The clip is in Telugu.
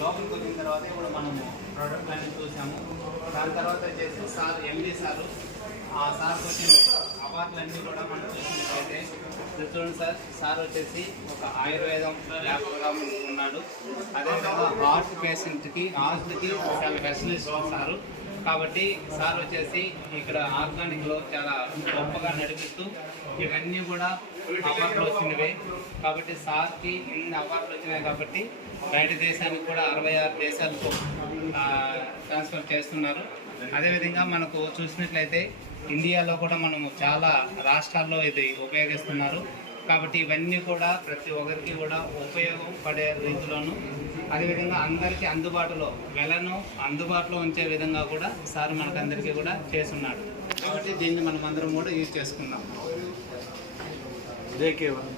లోపలికి వచ్చిన తర్వాత ఇప్పుడు మనము ప్రోడక్ట్ అన్ని చూసాము. దాని తర్వాత వచ్చేసి సార్ ఎండి సారు ఆ సార్ వచ్చిన అవార్డులన్నీ కూడా మనం చూసినట్లయితే చూడండి సార్. సార్ వచ్చేసి ఒక ఆయుర్వేదం డాక్టర్గా ఉన్నాడు. అదేవిధంగా హార్ట్కి చాలా స్పెషలిస్ట్ సారు. కాబట్టి సార్ వచ్చేసి ఇక్కడ ఆర్గానిక్లో చాలా గొప్పగా నడిపిస్తూ ఇవన్నీ కూడా అవార్డులు వచ్చినవే. కాబట్టి సార్కి ఇన్ని అవార్డులు వచ్చినాయి కాబట్టి బయట దేశానికి కూడా 66 దేశాలకు ట్రాన్స్ఫర్ చేస్తున్నారు. అదేవిధంగా మనకు చూసినట్లయితే ఇండియాలో కూడా మనము చాలా రాష్ట్రాల్లో ఇది ఉపయోగిస్తున్నారు. కాబట్టి ఇవన్నీ కూడా ప్రతి ఒక్కరికి కూడా ఉపయోగం పడే రీతిలోను, అదేవిధంగా అందరికీ వెలను అందుబాటులో ఉంచే విధంగా కూడా సార్ మనకందరికీ కూడా చేస్తున్నాడు. కాబట్టి దీన్ని మనం అందరం కూడా యూజ్ చేసుకుందాం. జై కేవల్.